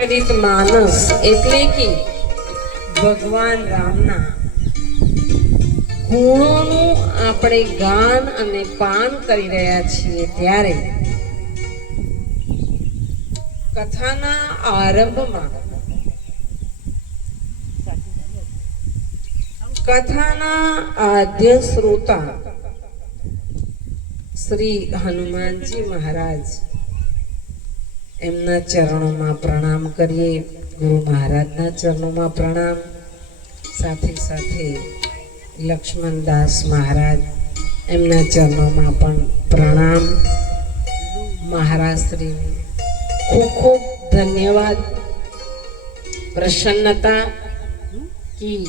માનસ એટલે કે ભગવાન રામના ગુણોનું આપણે ગાન અને પાન કરી રહ્યા છીએ ત્યારે કથાના આરંભમાં કથાના આદ્ય શ્રોતા શ્રી હનુમાનજી મહારાજ એમના ચરણોમાં પ્રણામ કરીએ. ગુરુ મહારાજના ચરણોમાં પ્રણામ, સાથે સાથે લક્ષ્મણદાસ મહારાજ એમના ચરણોમાં પણ પ્રણામ. મહારાજ શ્રીને ખૂબ ખૂબ ધન્યવાદ. પ્રસન્નતા કી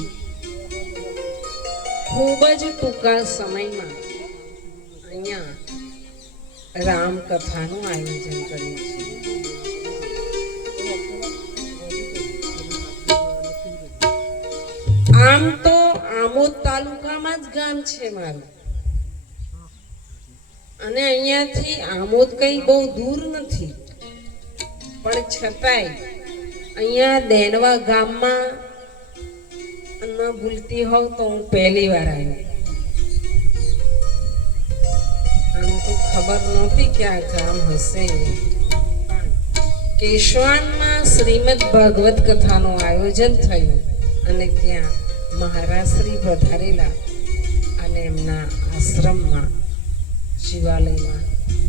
ખૂબ જ ટૂંકા સમયમાં અહીંયા રામકથાનું આયોજન કર્યું છે. આમ તો આમોદ તાલુકામાં જ ગામ છે મારું, અને અહીંયાથી આમોદ કઈ બહુ દૂર નથી, પણ છતાંય અહીંયા દેનવા ગામમાં ન ભૂલતી હોઉં તો હું પહેલી વાર આવી. આમ તો ખબર નહોતી કે આ ગામ હશે. કેશવાનમાં શ્રીમદ ભાગવત કથાનું આયોજન થયું અને ત્યાં મહારાજ શ્રી પધારેલા અને એમના આશ્રમમાં શિવાલયમાં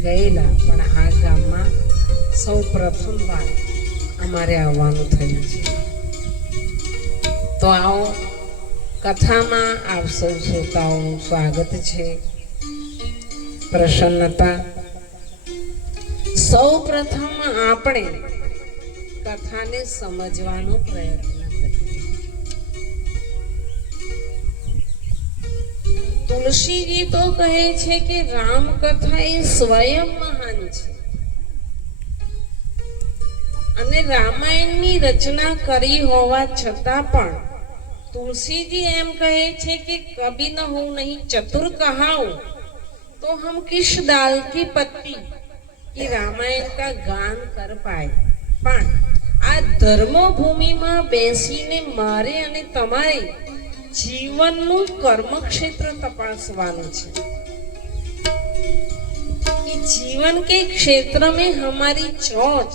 ગયેલા. પણ આ ગામમાં સૌ પ્રથમવાર અમારે આવવાનું થયું છે. તો આવો, કથામાં આપ સૌ શ્રોતાઓનું સ્વાગત છે. પ્રસન્નતા. સૌ પ્રથમ આપણે કથાને સમજવાનો પ્રયત્ન કરીએ. તુલસીજી તો કહે છે કે રામ કથા એ સ્વયં મહાન છે, અને રામાયણની રચના કરી હોવા છતાં પણ तुलसी एम कहे छे कि कभी न हो नहीं चतुर कहाओ तो हम किस दाल की पत्ती की रामायण का गान कर पाए. पण आ धर्म भूमि में बेसीने मारे अने तमारे जीवननु कर्म क्षेत्र तपासवानुं छे कि जीवन के क्षेत्र में हमारी चोच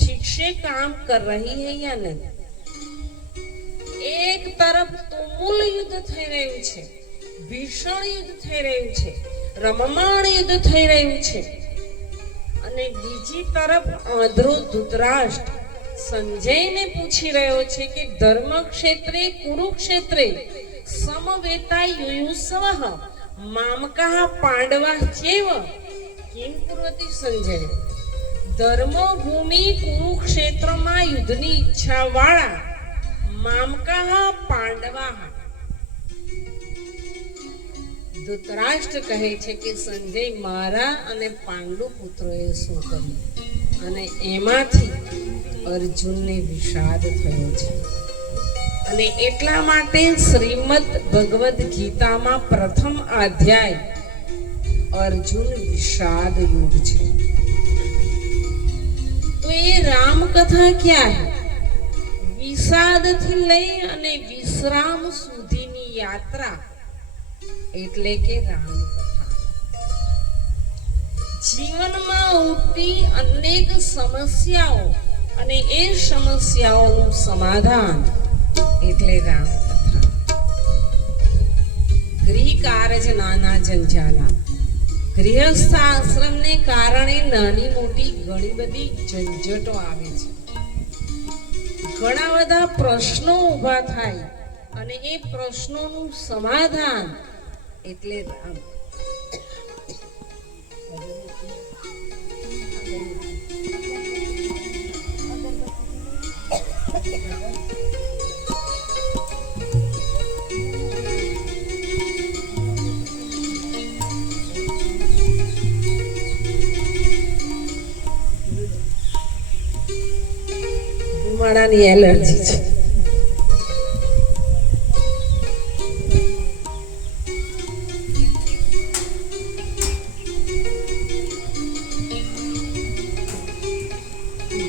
ठीक से काम कर रही है या नहीं. एक तरफ तुमुल युद्ध થઈ રહ્યું છે, ભીષણ યુદ્ધ થઈ રહ્યું છે, રમમાણ યુદ્ધ થઈ રહ્યું છે, અને બીજી તરફ આંધળો ધૃતરાષ્ટ્ર સંજયને પૂછી રહ્યો છે કે ધર્મ ક્ષેત્રે કુરુક્ષેત્રે સમવેતા યુયુસવઃ મામકાઃ પાંડવાઃ ચેવ કિમ કુર્વતિ સંજય. ધર્મ ભૂમિ કુરુક્ષેત્રમાં યુદ્ધની ઈચ્છા વાળા मामकाः पांडवाः. धृतराष्ट्र कहे छे कि संजय मारा अने पांडु पुत्रोए शुं कर्युं, अने एमांथी अर्जुनने विषाद थयो छे. अने एटला माटे श्रीमद भगवद गीतामां प्रथम अध्याय अर्जुन विषाद युग छे. तो ये राम कथा क्या है? विषाद थी लई अने विश्राम सुधीनी यात्रा एटले के राम कथा. जीवन में उठती अनेक समस्याओं अने ए समस्याओं समाधान एटले राम कथा. गृह कार्य नाना जंजाला. गृहस्थ आश्रम ने कारणे नानी मोटी घणी बधी झंझटो आवे छे. ઘણા બધા પ્રશ્નો ઊભા થાય અને એ પ્રશ્નોનું સમાધાન એટલે રામ. ધુમાડાની એલર્જી છે.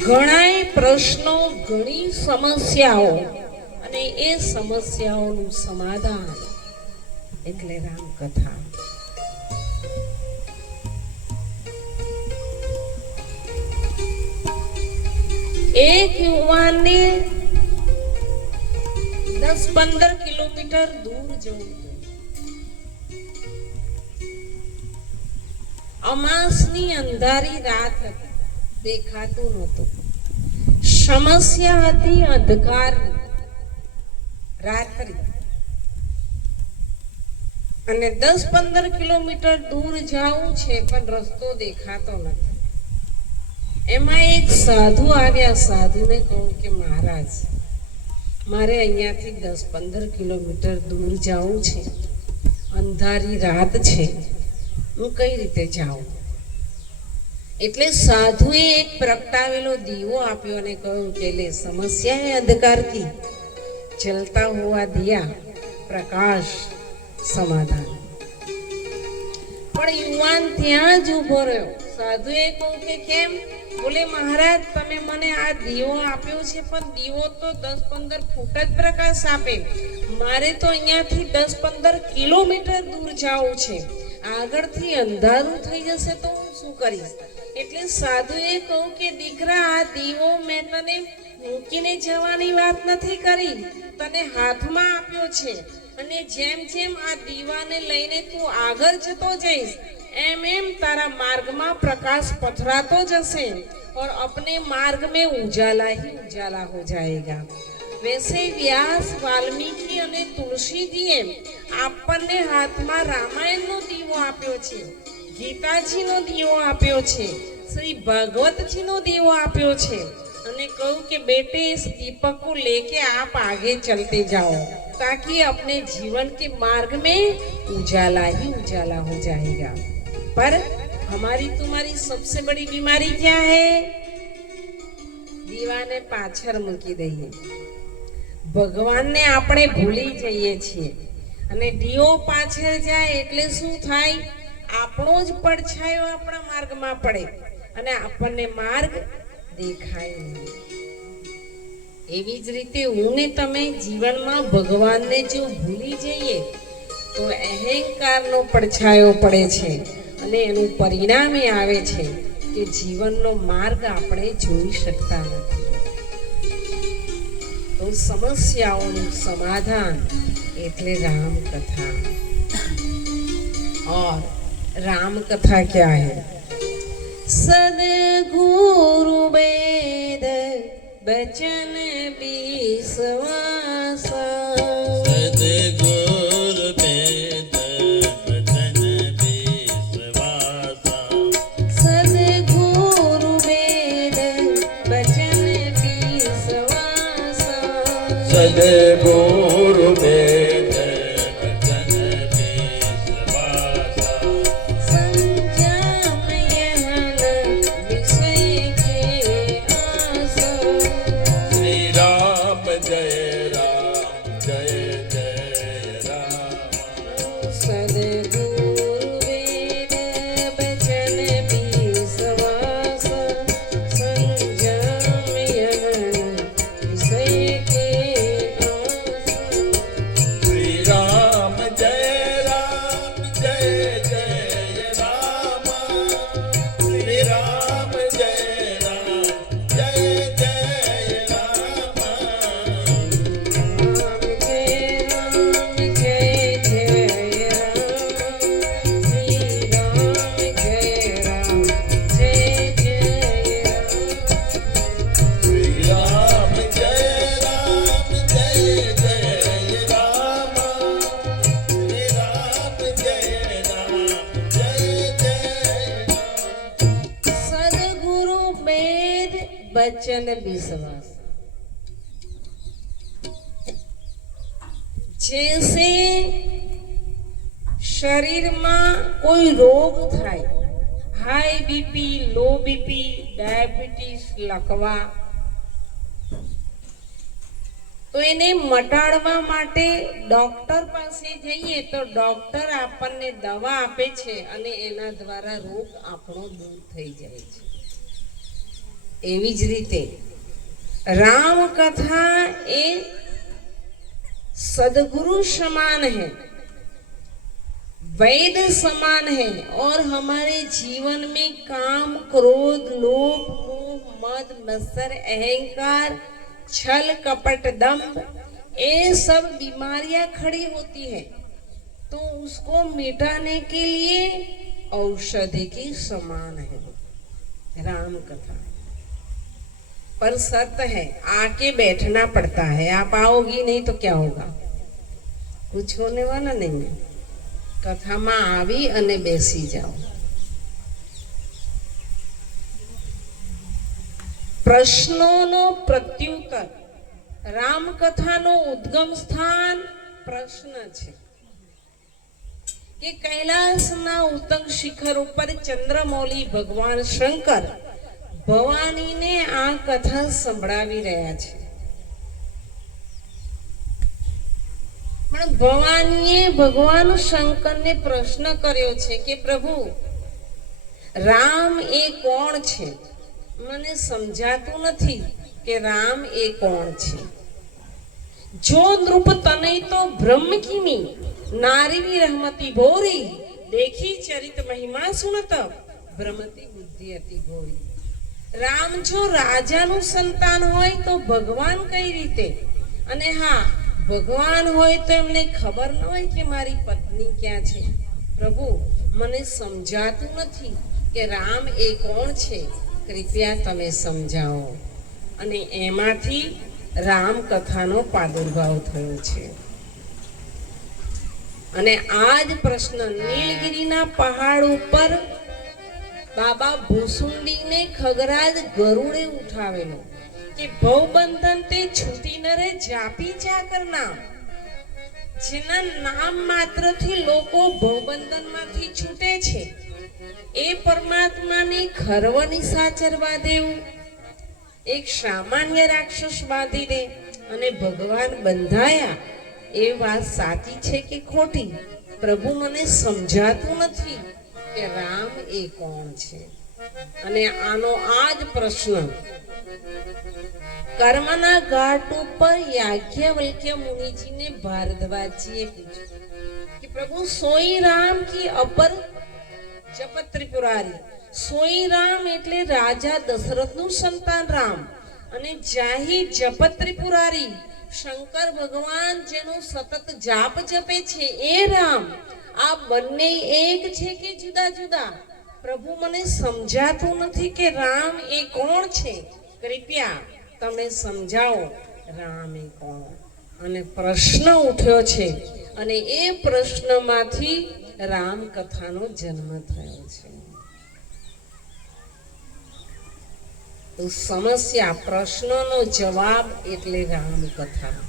ઘણાય પ્રશ્નો, ઘણી સમસ્યાઓ અને એ સમસ્યાઓનું સમાધાન એટલે રામકથા. એક યુવાનને 10-15 કિલોમીટર દૂર જવું હતું. અમાસની અંધારી રાત હતી, દેખાતું નહોતું. સમસ્યા હતી અંધકારની, રાત્રિ. અને 10-15 કિલોમીટર દૂર જવું છે પણ રસ્તો દેખાતો નથી. એમાં એક સાધુ આવ્યા. સાધુને કહું કે મહારાજ, મારે અહીંયાથી 10-15 કિલોમીટર દૂર જવું છે, અંધારી રાત છે, હું કઈ રીતે જાઉં? એટલે સાધુએ એક પ્રગટાવેલો દીવો આપ્યો અને કહ્યું કે લે, સમસ્યા એ અંધકાર કી, જલતા હુઆ દિયા, પ્રકાશ સમાધાન. પણ યુવાન ત્યાં જ ઉભો રહ્યો. સાધુએ કહ્યું કે કેમ? બોલે મહારાજ, તમે મને આ દીવો આપ્યો છે પણ દીવો તો 10-15 ફૂટ જ પ્રકાશ આપે. મારે તો અહીંયાથી 10-15 કિલોમીટર દૂર જવું છે. આગળથી અંધારું થઈ જશે તો હું શું કરીશ? એટલે સાધુએ કહ્યું કે દીકરા, આ દીવો મેં તને મૂકીને જવાની વાત નથી કરી, તને હાથમાં આપ્યો છે. અને જેમ જેમ આ દીવાને લઈને તું આગળ જતો જઈશ, एम एम तारा मार्ग में प्रकाश पथरातो जैसे और अपने मार्ग में उजाला ही उजाला हो जाएगा. वैसे व्यास, वाल्मीकि અને તુલસીજીએ આપણને હાથમાં રામાયણનો દીવો આપ્યો છે, ગીતાજીનો દીવો આપ્યો છે, શ્રી ભાગવતજીનો દીવો આપ્યો છે અને કહ્યું કે बेटे इस दीपक को लेके आप आगे चलते जाओ ताकि अपने जीवन के मार्ग में उजाला ही उजाला हो जाएगा. पर हमारी तुम्हारी सबसे बड़ी बीमारी क्या है? દીવાને પાછળ મૂકી દઈએ. ભગવાનને આપણે ભૂલી જઈએ છીએ અને દીવો પાછળ જાય એટલે શું થાય? આપણો જ પડછાયો આપણા માર્ગમાં પડે અને આપણને માર્ગ દેખાય નહીં. એવી જ રીતે હું ને તમે જીવનમાં ભગવાનને જો ભૂલી જઈએ તો અહંકારનો પડછાયો પડે છે અને એનું પરિણામ એ આવે છે કે જીવનનો માર્ગ આપણે જોઈ શકતા નથી. તો સમસ્યાઓનું સમાધાન એટલે राम कथा. और राम कथा क्या है? सद्गुरु वेद बचन विश्वास, सद्गुरु वेद बचन विश्वास, सद्गुरु वेद बचन विश्वास, सद्गुरु वेद बचन विश्वास, संयम यहन विषय के आस, श्री राम जय जय राम. सद्गुरु वेद बचन विश्वास, संयम यहन विषय के आस. श्री राम जय जय राम. श्री राम जय जय राम. राम जय राम जय जय राम, श्री राम जय राम जय जय राम. श्री राम जय जय राम. श्री राम जय जय राम. सद्गुरु वेद बचन विश्वास. जैसे शरीर में कोई रोग थाय, हाई बीपी, लो बीपी, डायबिटीज, लकवा, तो એને મટાડવા માટે ડોક્ટર પાસે જઈએ તો ડોક્ટર આપણને દવા આપે છે અને એના દ્વારા રોગ આપણો દૂર થઈ જાય છે. એવી જ રીતે राम कथा ये सदगुरु समान है, वेद समान है, और हमारे जीवन में काम, क्रोध, लोभ, मोह, मद, मत्सर, अहंकार, छल, कपट, दंभ, ये सब बीमारियां खड़ी होती है, तो उसको मिटाने के लिए औषधि के समान है राम कथा। पर शर्त है, आके बैठना पड़ता है। आप आओगी नहीं तो क्या होगा? कुछ होने वाला नहीं है। कथाમાં આવી અને બેસી જાઓ। પ્રશ્નોનો પ્રત્યુત્તર। રામકથાનો ઉદ્ગમ સ્થાન પ્રશ્ન છે કે કૈલાસના ઉત્તંગ શિખર ઉપર ચંદ્રમૌલી ભગવાન શંકર ભવાનીને આ કથા સંભળાવી રહ્યા છે। પણ ભવાનીએ ભગવાન શંકરને પ્રશ્ન કર્યો છે કે પ્રભુ, રામ એ કોણ છે? મને સમજાતું નથી કે રામ એ કોણ છે। જો નૃપ તનય તો બ્રહ્મ કીની, નારી રહમતી ભોરી, દેખી ચરિત મહિમા સુનત, ભ્રમતી બુદ્ધિ અતિ ભોરી। રામ જો રાજાનું સંતાન હોય તો ભગવાન કઈ રીતે? અને હા, ભગવાન હોય તો એમને ખબર ન હોય કે મારી પત્ની ક્યાં છે? પ્રભુ, મને સમજાતું નથી કે રામ એ કોણ છે, કૃપયા તમે સમજાવો। અને એમાંથી રામ કથાનો પ્રાદુર્ભાવ થયો છે। અને આ જ પ્રશ્ન નીલગિરીના પહાડ ઉપર બાબા ભૂસુંડીને ખગરાજ ગરુડે ઉઠાવેલો કે ભવબંધન તે છૂટી ન રે જાપી જા કરના। જેના નામ માત્રથી લોકો ભવબંધનમાંથી છૂટે છે, એ પરમાત્માને ખરવની સાચરવા દેવું, એક સામાન્ય રાક્ષસ બાંધી દે અને ભગવાન બંધાયા, એ વાત સાચી છે કે ખોટી? પ્રભુ, મને સમજાતું નથી કે રામ એ કોણ છે। અને આનો આ જ પ્રશ્ન કર્મના ઘાટ ઉપર યાજ્ઞવલ્ક્ય મુનિજીને ભારદ્વાજીએ પૂછ્યું કે પ્રભુ, સોઈ રામ की અપર જપત ત્રિપુરારી। સોઈ રામ એટલે રાજા દશરથનું સંતાન રામ, અને જાહી જપત ત્રિપુરારી, શંકર ભગવાન જેનો સતત જાપ જપે છે એ રામ। આ બંને એક છે કે જુદા જુદા? પ્રભુ, મને સમજાતું નથી કે રામ એ કોણ છે, કૃપયા તમે સમજાવો રામ એ કોણ? અને પ્રશ્ન ઉઠ્યો છે, અને એ પ્રશ્નમાંથી રામ કથાનો જન્મ થયો છે। તો સમસ્યા, પ્રશ્નનો જવાબ એટલે રામ કથા।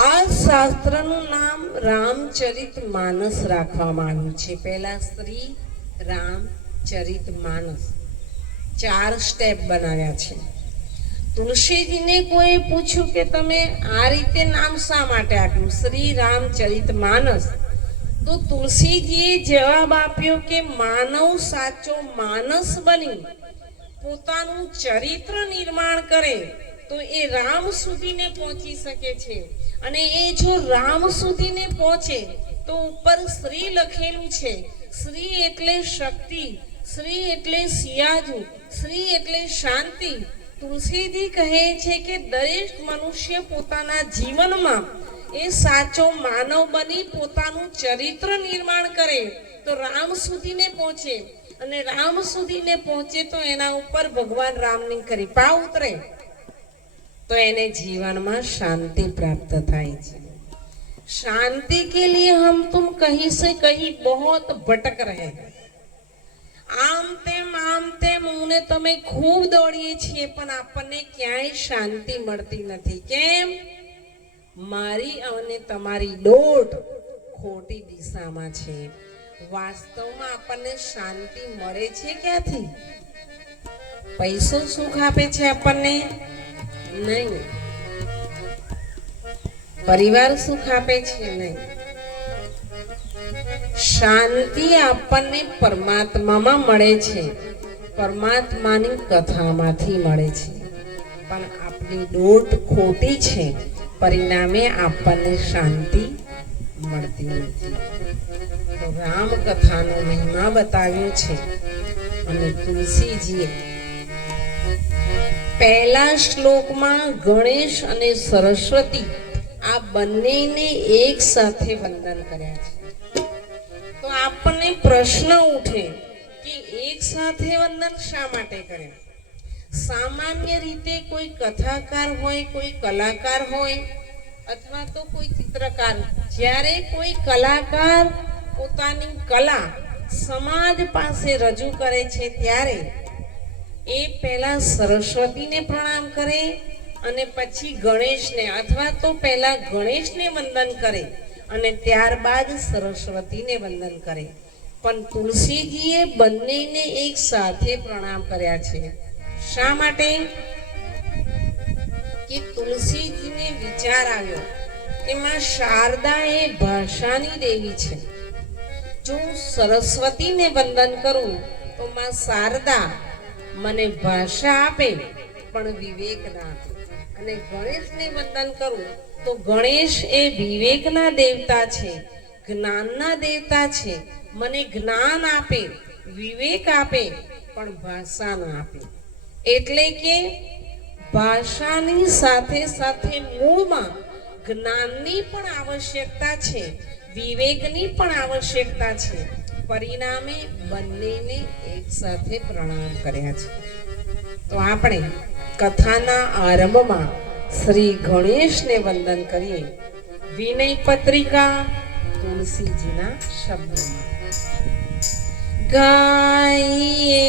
આ શાસ્ત્રનું નામ રામચરિત માનસ રાખવામાં આવ્યું છે। પહેલા શ્રી રામચરિત માનસ 4 સ્ટેપ બનાવ્યા છે। તુલસીજીને કોઈ પૂછ્યું કે તમે આ રીતે નામ શા માટે આપ્યું શ્રી રામચરિત માનસ? તો તુલસીજીએ જવાબ આપ્યો કે માનવ સાચો માનસ બની પોતાનું ચરિત્ર નિર્માણ કરે તો એ રામ સુધીને પહોંચી શકે છે। અને એ જો રામ સુધીને પહોંચે તો ઉપર શ્રી લખેલું છે। શ્રી એટલે શક્તિ, શ્રી એટલે સિયાજુ, શ્રી એટલે શાંતિ। તુલસીજી કહે છે કે દરેક મનુષ્ય પોતાના જીવનમાં એ સાચો માનવ બની પોતાનું ચરિત્ર નિર્માણ કરે તો રામ સુધીને પહોંચે, અને રામ સુધીને પહોંચે તો એના ઉપર ભગવાન રામની કૃપા ઉતરે तो एने जीवन में शांति प्राप्त थाय छे। शांति के लिए हम तुम कहीं से कहीं बहुत भटक रहे हैं। आम तेम उने तमे खूब दौड़ीए छीए पण आपने क्यांय शांति मळती नथी। केम? मारी अने तमारी दौड़ खोटी दिशामां छे। वास्तवमां आपने शांति मळे छे क्यांथी? पैसो सुख आपे छे आपने? नहीं। परिवार सुख आपे छे? नहीं। शांति आपने परमात्मा में मळे छे। પરમાત્માની કથામાંથી મળે છે, પણ આપણી દોટ ખોટી છે, પરિણામે આપણને શાંતિ મળતી નથી. તો રામ કથાનો મહિમા બતાવ્યો છે અને તુલસીજીએ પહેલા શ્લોકમાં ગણેશ અને સરસ્વતી આ બંનેને એક સાથે વંદન કર્યા છે. તો આપણને પ્રશ્ન ઉઠે કે એક સાથે વંદન શા માટે કર્યા? સામાન્ય રીતે કોઈ કથાકાર હોય, કોઈ કલાકાર હોય અથવા તો કોઈ ચિત્રકાર, જ્યારે કોઈ કલાકાર પોતાની કલા સમાજ પાસે રજૂ કરે છે ત્યારે એ પહેલા સરસ્વતીને પ્રણામ કરે અને પછી ગણેશને, અથવા તો પહેલા ગણેશને વંદન કરે અને ત્યારબાદ સરસ્વતીને વંદન કરે. પણ તુલસીજીએ બંનેને એક સાથે પ્રણામ કર્યા છે. શા માટે? કે તુલસીજીને વિચાર આવ્યો કે માં શારદા એ ભાષાની દેવી છે. જો સરસ્વતીને વંદન કરું તો માં શારદા મને ભાષા આપે પણ વિવેક ના આપે, અને ગણેશને વંદન કરું તો ગણેશ એ વિવેકના દેવતા છે, જ્ઞાનના દેવતા છે, મને જ્ઞાન આપે, વિવેક આપે, પણ ભાષા ના આપે. એટલે કે ભાષાની સાથે સાથે મૂળમાં જ્ઞાનની પણ આવશ્યકતા છે, વિવેકની પણ આવશ્યકતા છે. પરિણામે બંનેને એક સાથે પ્રણામ કર્યા છે. તો આપણે કથાના આરંભમાં શ્રી ગણેશને વંદન કરીએ વિનય પત્રિકા તુલસીજીના શબ્દોમાં. ગાઈએ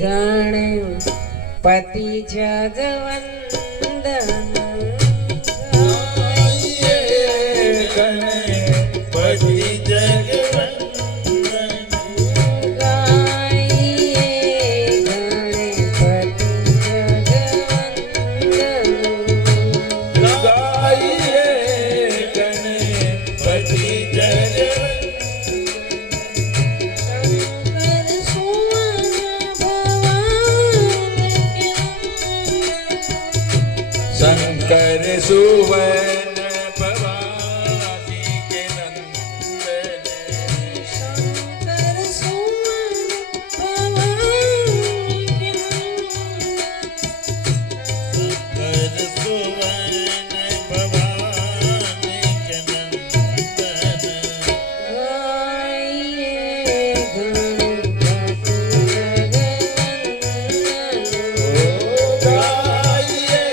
ગણપતિ જગવંદન, शंकर सुवन भवानी के नंदन, શંકર સુવન ભવાની કે शंकर सुवन भवानी के नंदन, ગાઈએ ગણપતિ જગવંદન. गाइए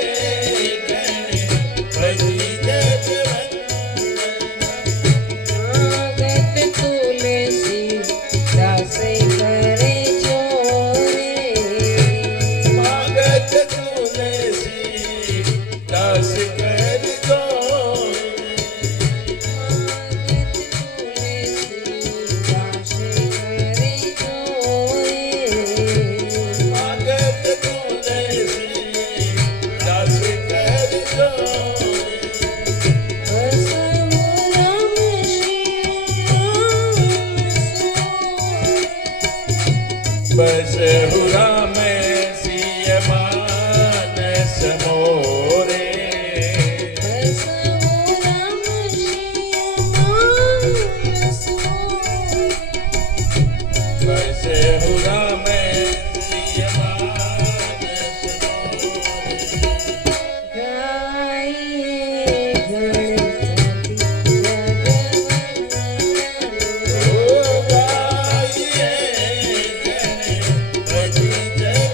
गणपति जगवंदन, स्वागत तुलसी दासे करे जोरे, स्वागत तुलसी दास कर दो, स्वागत तुलसी दासे करे जोरे, स्वागत तुलसी दास कर दो, बसहु राम सिय बस हुरा में सिय मानस मोरे, बसहु राम सिय मानस मोरे, बस हुरा में सिय मानस मोरे, गाइए गणपति जगवंदन. ओ गाइए गणपति जगवंदन,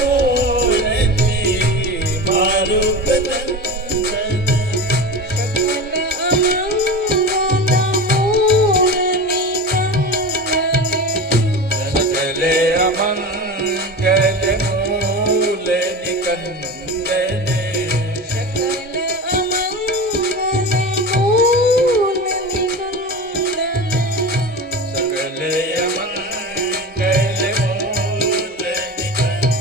મોરેથી મારું નંદન સકલ અમંગલ મૂલ નિકંદન સકલ અમંગલ મૂલ નિકંદન સકલ અમંગલ મૂલ નિકંદન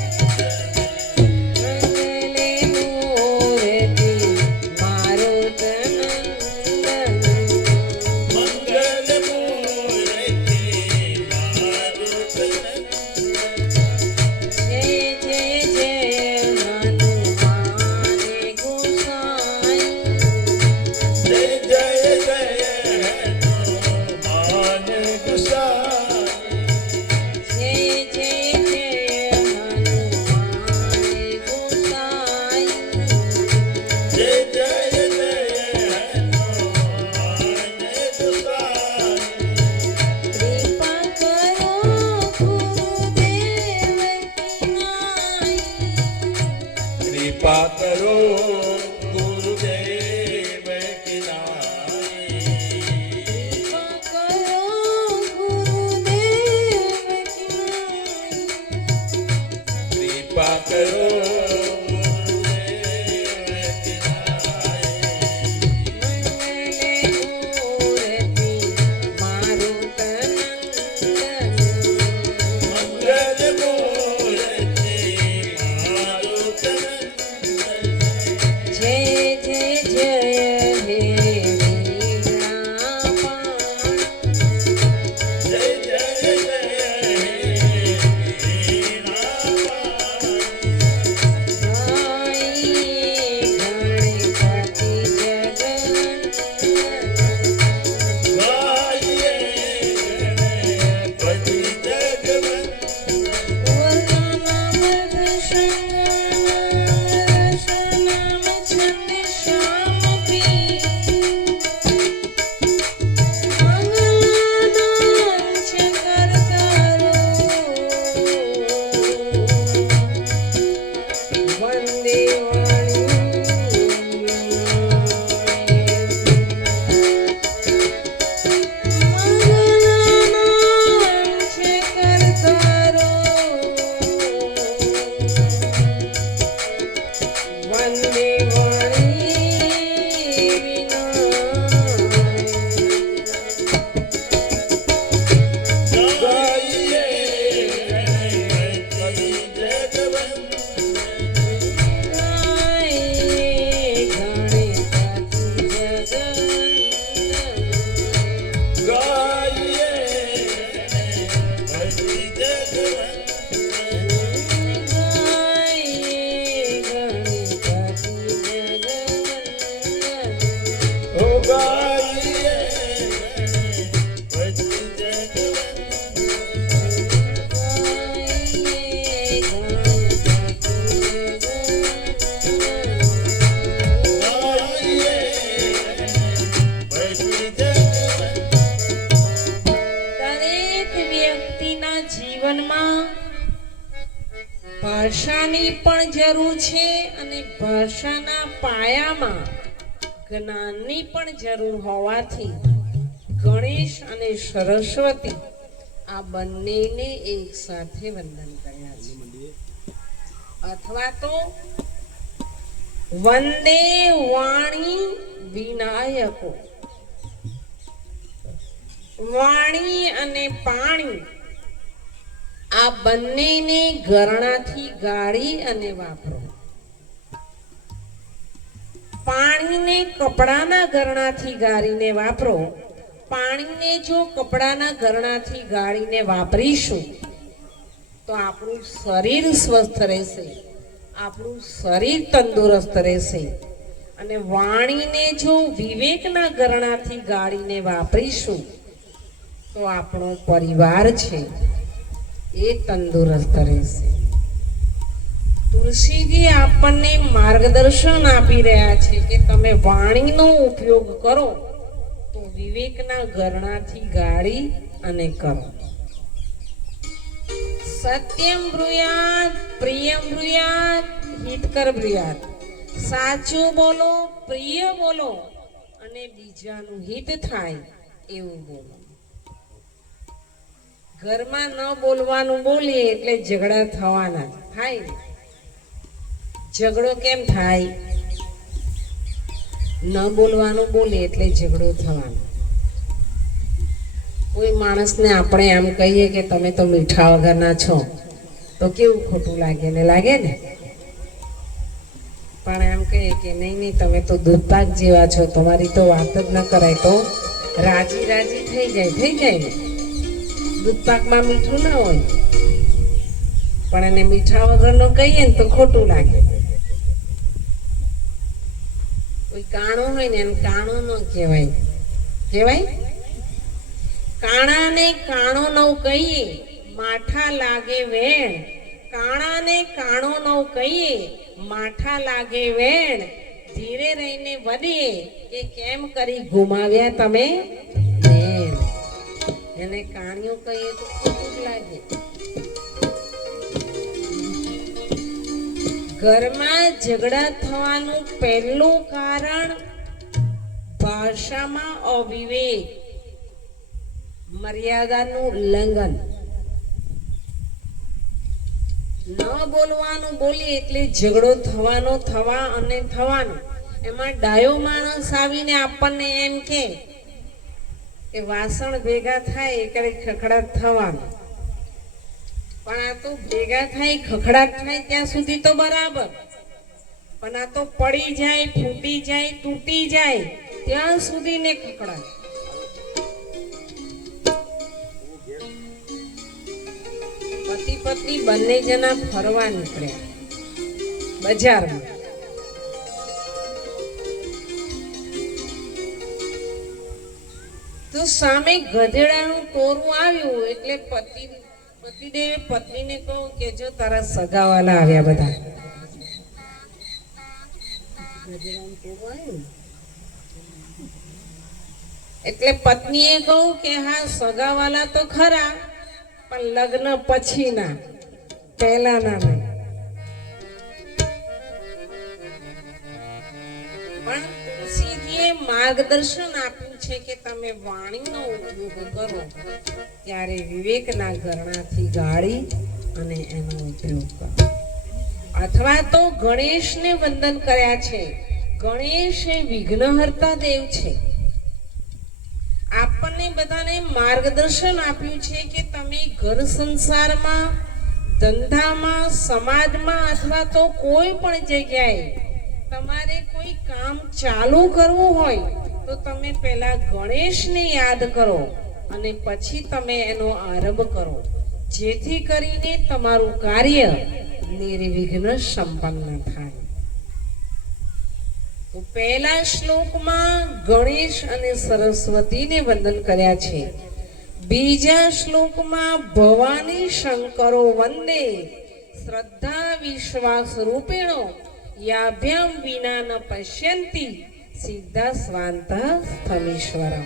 કૃપા કરો ગુરુદેવ કી નાઈ કૃપા કરો ભાષાની પણ જરૂર છે અને ભાષાના પાયામાં જ્ઞાનની પણ જરૂર હોવાથી ગણેશ અને સરસ્વતી આ બંનેને એક સાથે વંદન કર્યા છે, અથવા તો વંદે વાણી વિનાયકો. વાણી અને પાણી આ બંનેને ગરણાથી ગાળી અને વાપરો. પાણીને કપડાના ગરણાથી ગાળીને વાપરો. પાણીને જો કપડાના ગરણાથી ગાળીને વાપરીશું તો આપણું શરીર સ્વસ્થ રહેશે, આપણું શરીર તંદુરસ્ત રહેશે. અને વાણીને જો વિવેકના ગરણાથી ગાળીને વાપરીશું તો આપણો પરિવાર છે એ તંદુરસ્ત રહેશે. તુલસીજી આપણને માર્ગદર્શન આપી રહ્યા છે કે તમે વાણીનો ઉપયોગ કરો તો વિવેકના ગરણાથી ગાળી અને કરો. સત્યમ બ્રુયાત પ્રિયમ સત્યમ બ્રુયાત હિતકર બ્રુયાત. સાચું બોલો, પ્રિય બોલો અને બીજાનું હિત થાય એવું બોલો. ઘરમાં ન બોલવાનું બોલીએ એટલે ઝઘડા થવાના થાય ને. ઝઘડો કેમ થાય? ન બોલવાનું બોલીએ એટલે ઝઘડો થવાનો. કોઈ માણસને આપણે આમ કહીએ કે તમે તો મીઠા વગરના છો તો કેવું ખોટું લાગે ને, લાગે ને. પણ એમ કહીએ કે નહીં નહીં તમે તો દૂધપાક જેવા છો, તમારી તો વાત જ ન કરાય, તો રાજી રાજી થઈ જાય ને. દૂધપાકમાં મીઠું ના હોય પણ એને મીઠા વગરનો કહીએ ને તો ખોટું લાગે. કોઈ કાણો હોય ને એને કાણો ન કહેવાય, કહેવાય. કાણાને કાણો ન કહીએ માઠા લાગે વેણ. કાણાને કાણો ન કહીએ માઠા લાગે વેણ. ધીરે રહીને વધીએ કે કેમ કરી ગુમાવ્યા તમે વેણ. એને કાણિયો કહીએ તો ખોટું લાગે. ઘરમાં ઝઘડા થવાનું પહેલું કારણ ભાષામાં અવિવેક, મર્યાદાનું ઉલ્લંઘન. ન બોલવાનું બોલીએ એટલે ઝઘડો થવાનો. એમાં ડાયો માણસ આવીને આપણને એમ કે વાસણ ભેગા થાય એટલે ખખડાટ થવાનું. પણ આ તો ભેગા થાય ખખડાટ થાય ત્યાં સુધી તો બરાબર, પણ આ તો પડી જાય, ફૂટી જાય, તૂટી જાય ત્યાં સુધી ને ખખડાટ. પતિ પત્ની બંને જણા ફરવા નીકળ્યા બજારમાં. તો સામે ગધેડાનું ટોરું આવ્યું એટલે પતિદેવે પત્નીને કહ્યું કે જો તારા સગાવાલા આવ્યા બધા. ગધેડાનું ટોરું આવ્યું એટલે પત્નીએ કહ્યું કે હા સગાવાલા તો ખરા પણ લગ્ન પછીના, પહેલાના નહીં. પણ તુલસીજીએ માર્ગદર્શન આપ્યું છે કે તમે વાણીનો ઉપયોગ કરો ત્યારે વિવેકના ઘરણાથી ગાળી અને એનો ઉપયોગ કરો. અથવા તો ગણેશને વંદન કર્યા છે. ગણેશ એ વિઘ્નહર્તા દેવ છે. આપણને બધાને માર્ગદર્શન આપ્યું છે કે તમે ઘર સંસારમાં, ધંધામાં, સમાજમાં અથવા તો કોઈ પણ જગ્યાએ તમારે કોઈ કામ ચાલુ કરવું હોય તો તમે પહેલા ગણેશને યાદ કરો અને પછી તમે એનો આરંભ કરો, જેથી કરીને તમારું કાર્ય નિર્વિઘ્ન સંપન્ન થાય. તો પહેલા શ્લોકમાં ગણેશ અને સરસ્વતીને વંદન કર્યા છે. બીજા શ્લોકમાં ભવાની શંકરો વંદે શ્રદ્ધા વિશ્વાસ રૂપેણો યાભ્યામ વિના ન પશ્યંતી સિદ્ધા સ્વાંત સ્થમીશ્વરમ.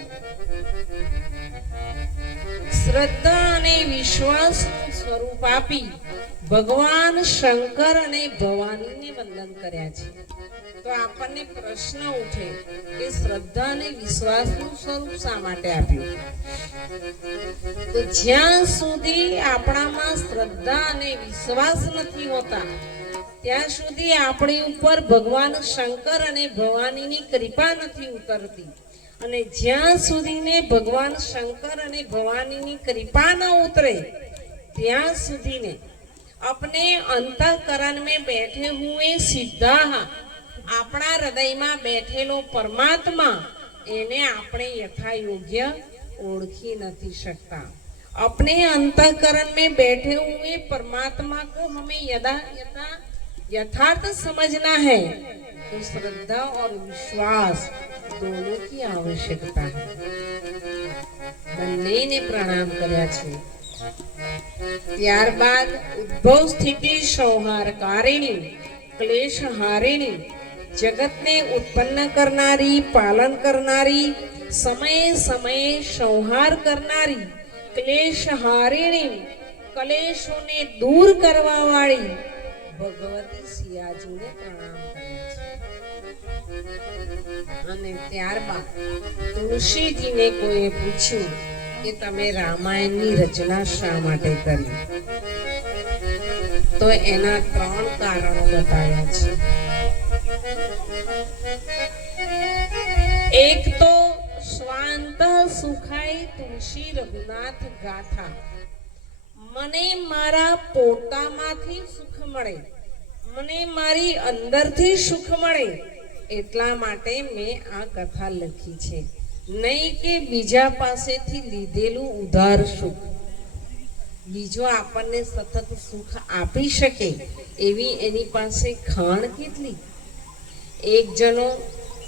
શ્રદ્ધા અને વિશ્વાસનું સ્વરૂપ આપી ભગવાન શંકર અને ભવાનીને વંદન કર્યા છે. તો આપણને પ્રશ્ન ઉઠે કે શ્રદ્ધા અને વિશ્વાસનું સ્વરૂપ શા માટે આપ્યું? તો જ્યાં સુધી આપણામાં શ્રદ્ધા અને વિશ્વાસ નથી હોતા ત્યાં સુધી આપણી ઉપર ભગવાન શંકર અને ભવાનીની કૃપા નથી ઉતરતી. અને જ્યાં સુધીને ભગવાન શંકર અને ભવાનીની કૃપા ન ઉતરે ત્યાં સુધીને अपने अंतःकरण में बैठे हुए सिद्धा આપણા હૃદયમાં બેઠેલો પરમાત્મા એને આપણે यथा योग्य ओळखी नहीं सकता. अपने अंतःकरण में बैठे हुए परमात्मा को हमें यथार्थ समझना है तो श्रद्धा और विश्वास दोनों की आवश्यकता है. બંનેને પ્રણામ કર્યા છે. ત્યારબાદ ઉદ્ભવ સ્થિતિ સંહારકારિણી ક્લેશ હારિણી જગતને ઉત્પન્ન કરનારી, પાલન કરનારી, સમયે સમયે સંહાર કરનારી, ક્લેશ હારિણી કલેશોને દૂર કરવા વાળી ભગવતી સિયાજીને પ્રણામ કર્યા છે અને ત્યારબાદ તુલસીજીને કોઈએ પૂછ્યું કે તમે રામાયણની રચના શા માટે કરી, તો એના 3 કારણો બતાવ્યા છે. એક તો સ્વાંત સુખાય તુલસી રઘુનાથ ગાથા, મને મારા પોતામાંથી સુખ મળે, મને મારી અંદરથી સુખ મળે, એટલા માટે મેં આ કથા લખી છે, નહીં કે બીજા પાસેથી લીધેલું ઉધાર સુખ. બીજો આપણને સતત સુખ આપી શકે એવી એની પાસે ખાણ કેટલી. એક જણો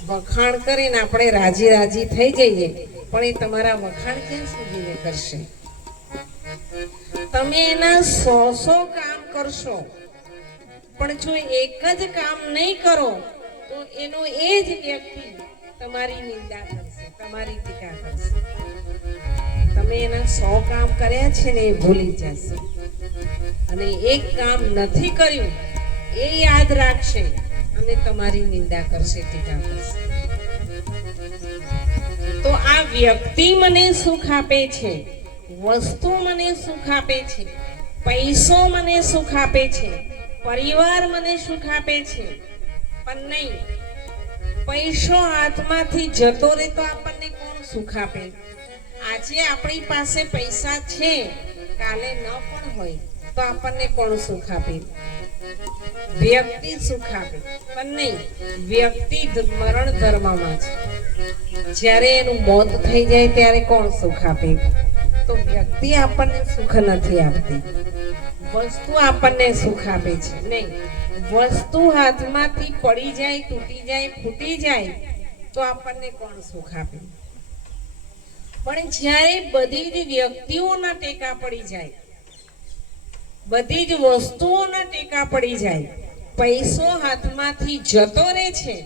વખાણ કરીને આપણે રાજી રાજી થઈ જઈએ, પણ એ તમારા વખાણ ક્યાં સુધીને કરશે? તમે એના 100 કામ કરશો, પણ જો એક જ કામ નહીં કરો તો એનો એ જ વ્યક્તિ તમારી નિંદા કરશે, તમારી ટીકા કરશે. તમે એના 100 કામ કર્યા છે ને એ ભૂલી જશે, અને એક કામ નથી કર્યું એ યાદ રાખશે અને તમારી નિંદા કરશે, ટીકા કરશે. તો આ વ્યક્તિ મને સુખ આપે છે, વસ્તુ મને સુખ આપે છે, પૈસો મને સુખ આપે છે, પરિવાર મને સુખ આપે છે, પણ નહીં, પૈસો હાથમાંથી જતો રહે તો આપણને કોણ સુખ આપે? આજે આપણી પાસે પૈસા છે, કાલે ન પણ હોય તો આપણને કોણ સુખ આપે? વ્યક્તિ સુખ આપે, પણ નહીં, વ્યક્તિ મરણ ધર્મમાં છે. જ્યારે એનું મોત થઈ જાય ત્યારે કોણ સુખ આપે? તો વ્યક્તિ આપણને સુખ નથી આપતી, વસ્તુ આપણને સુખ આપે છે. નહીં, વસ્તુ હાથમાંથી પડી જાય, તૂટી જાય, ફૂટી જાય તો આપણને કોણ સુખ આપે? પણ જ્યારે બધી જ વ્યક્તિઓના ટેકા પડી જાય, બધી જ વસ્તુઓના ટેકા પડી જાય, પૈસો હાથમાંથી જતો રહે છે,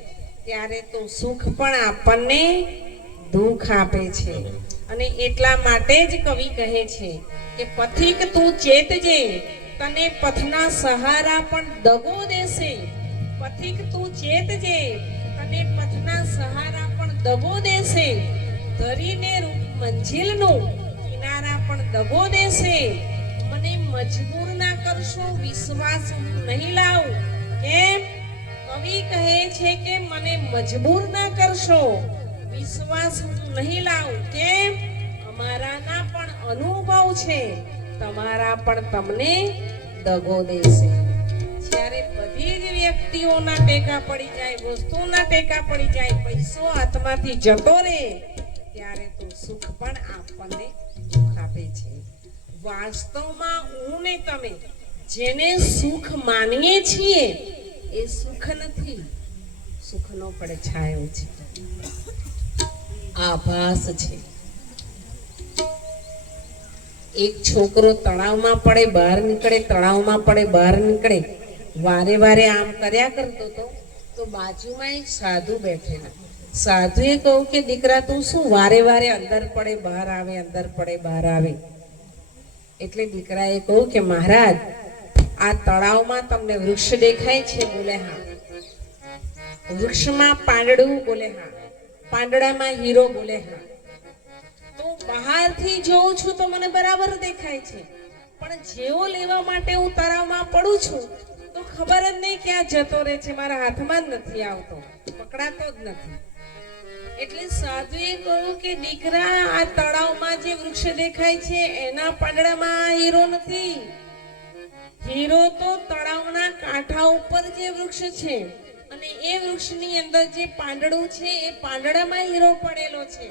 ત્યારે તો સુખ પણ આપણને દુઃખ આપે છે. અને એટલા માટે જ કવિ કહે છે કે પથિક તું ચેતજે, તને પથના સહારા પણ દગો દેશે. પથિક તું ચેતજે, તને પથના સહારા પણ દગો દેશે. ધરીને રૂપ મંજિલનું કિનારા પણ દગો દેશે. મને મજબૂર ના કરશો, વિશ્વાસ હું નહીં લાવું. કેમ? કવિ કહે છે કે મને મજબૂર ના કરશો, વિશ્વાસ હું નહીં લાવું. કેમ? અમારાના પણ અનુભવ છે, તમારા પણ તમને દગો દેશે. જ્યારે બધી જ વ્યક્તિઓના ટેકા પડી જાય, વસ્તુના ટેકા પડી જાય, પૈસો હાથમાંથી જતો રહે, ત્યારે તો સુખ પણ આપણને દુઃખ આપે છે. વાસ્તવમાં હું ને તમે જેને સુખ માનીએ છીએ એ સુખ નથી, સુખનો પડછાયો છે, આભાસ છે. એક છોકરો તળાવમાં પડે બહાર નીકળે, તળાવમાં પડે બહાર નીકળે, વારે વારે આમ કર્યા કરતો હતો. તો બાજુમાં એક સાધુ બેઠેલા. સાધુએ કહ્યું કે દીકરા તું શું વારે વારે અંદર પડે બહાર આવે, અંદર પડે બહાર આવે? એટલે દીકરાએ કહ્યું કે મહારાજ, આ તળાવમાં તમને વૃક્ષ દેખાય છે? બોલે હા. વૃક્ષમાં પાંદડું? બોલે હા. પાંદડામાં હીરો? બોલે હા. તો બહારથી જોઉં છું તો મને બરાબર દેખાય છે, પણ જેવો લેવા માટે હું તળાવમાં પડું છું તો ખબર જ નહીં ક્યાં જતો રહે છે, મારા હાથમાં જ નથી આવતો, પકડાતો જ નથી. એટલે સાધુએ કહ્યું કે દીકરા, આ તળાવમાં જે વૃક્ષ દેખાય છે એના પાંદડામાં હીરો નથી. હીરો તો તળાવના કાંઠા ઉપર જે વૃક્ષ છે, અને એ વૃક્ષની અંદર જે પાંદડું છે એ પાંદડામાં હીરો પડેલો છે,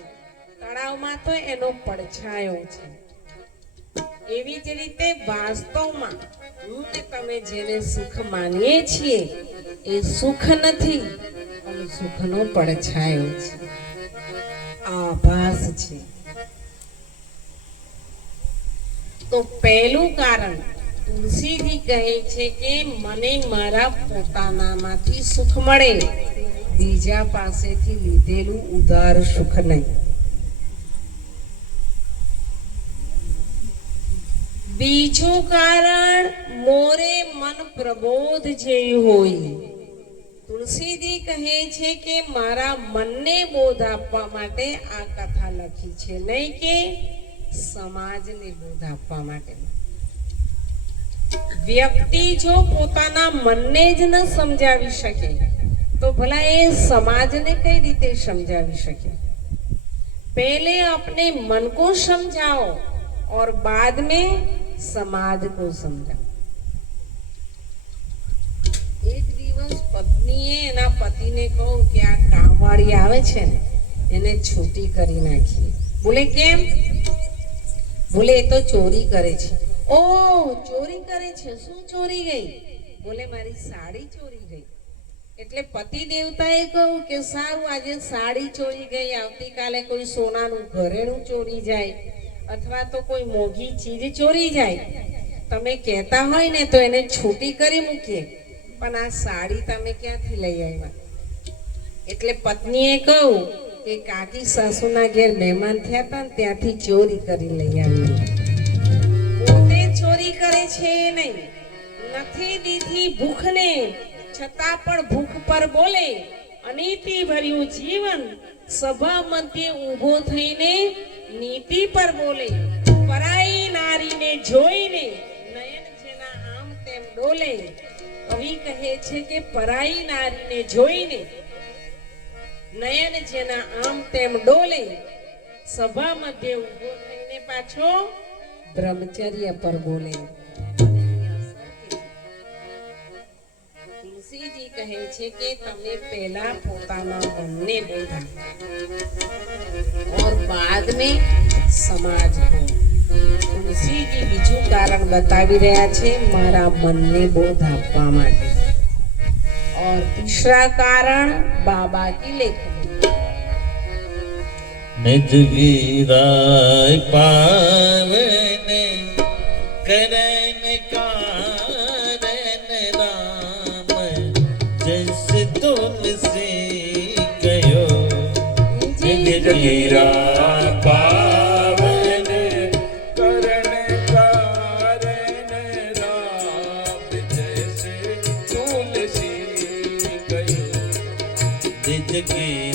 તળાવમાં તો એનો પડછાયો છે. એવી જ રીતે વાસ્તવમાં હું ને તમે જેને સુખ માનીએ છીએ એ સુખ નથી, પણ સુખનો પડછાયો છે, આભાસ છે. તો પહેલું કારણ તુલસીજી કહે છે કે મને મારા પોતાનામાંથી સુખ મળે, બીજા પાસેથી લીધેલું ઉધાર સુખ નહીં. બીજું કારણ મોરે મન પ્રબોધ જેવી હોય. તુલસીજી કહે છે કે મારા મનને બોધ આપવા માટે આ કથા લખી છે, નહીં કે સમાજને બોધ આપવા માટે. વ્યક્તિ જો પોતાના મનને જ ન સમજાવી શકે તો ભલા એ સમાજને કઈ રીતે समझावी सके. पहले अपने मन को समझाओ और बाद में समाज को समझाओ. एक दिवस पत्नीए एना पतिने कहूं कि आ कामवाड़ी आवे छे ने એને છૂટી કરી નાખીએ. બોલે કેમ? બોલે એ તો ચોરી કરે છે. ઓ ચોરી કરે છે, શું ચોરી ગઈ? બોલે મારી સાડી ચોરી ગઈ. એટલે પતિ દેવતાએ કહ્યું કે સારું, આજે સાડી ચોરી ગઈ, આવતીકાલે કોઈ સોનાનું ઘરેણું ચોરી જાય અથવા તો કોઈ મોંઘી ચીજ ચોરી જાય. તમે કહેતા હોય ને તો એને છૂટી કરી મૂકીએ, પણ આ સાડી તમે ક્યાંથી લઈ આવ્યા? એટલે પત્નીએ કહ્યું કે કાકી સાસુના ઘેર મહેમાન થયા હતા ને ત્યાંથી ચોરી કરી લઈ આવી. પોતે ચોરી કરે છે નહીં, નથી દીધી ભૂખને છતાં પણ ભૂખ પર બોલે. અનીતિ ભર્યું જીવન સભા મધ્યે ઊભો થઈને નીતિ પર બોલે. પરાઈ નારીને જોઈને નયન જેના આમ તેમ ડોલે. કવિ કહે છે કે પરાઈ નારીને જોઈને નયન જેના આમ તેમ ડોલે. સભા મધ્યે ઊભો થઈને પાછો બ્રહ્મચર્ય પર બોલે. તુલસીજી કહે છે કે તમે પહેલા પોતાના મનને બોધા और बाद में समाज को. તુલસીજી બીજું કારણ બતાવી રહ્યા છે મારા મનને બોધ આપવા માટે. और तीसरा कारण बाबा की लेखनी. निज गिराय पावने करन कारण राम जस तुलसी कयो. निज गिराय पावने करन कारण राम जस तुलसी कयो. निज गिराय